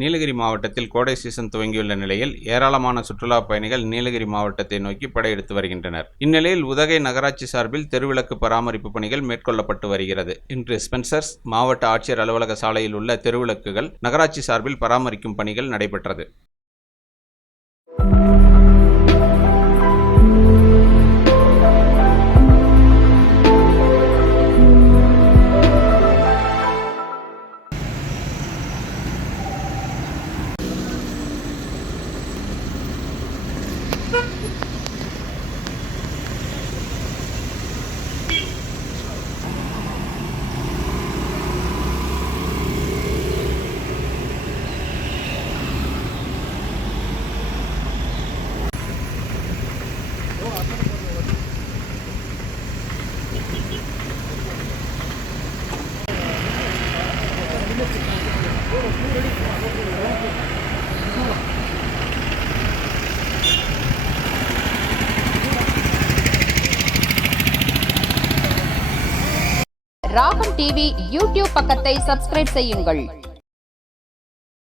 நீலகிரி மாவட்டத்தில் கோடை சீசன் துவங்கியுள்ள நிலையில் ஏராளமான சுற்றுலா பயணிகள் நீலகிரி மாவட்டத்தை நோக்கி படையெடுத்து வருகின்றனர். இந்நிலையில் உதகை நகராட்சி சார்பில் தெருவிளக்கு பராமரிப்பு பணிகள் மேற்கொள்ளப்பட்டு வருகிறது. இன்று ஸ்பென்சர்ஸ் மாவட்ட ஆட்சியர் அலுவலக சாலையில் உள்ள தெருவிளக்குகள் நகராட்சி சார்பில் பராமரிக்கும் பணிகள் நடைபெற்றது. ராகம் டிவி யூடியூப் பக்கத்தை சப்ஸ்கிரைப் செய்யுங்கள்.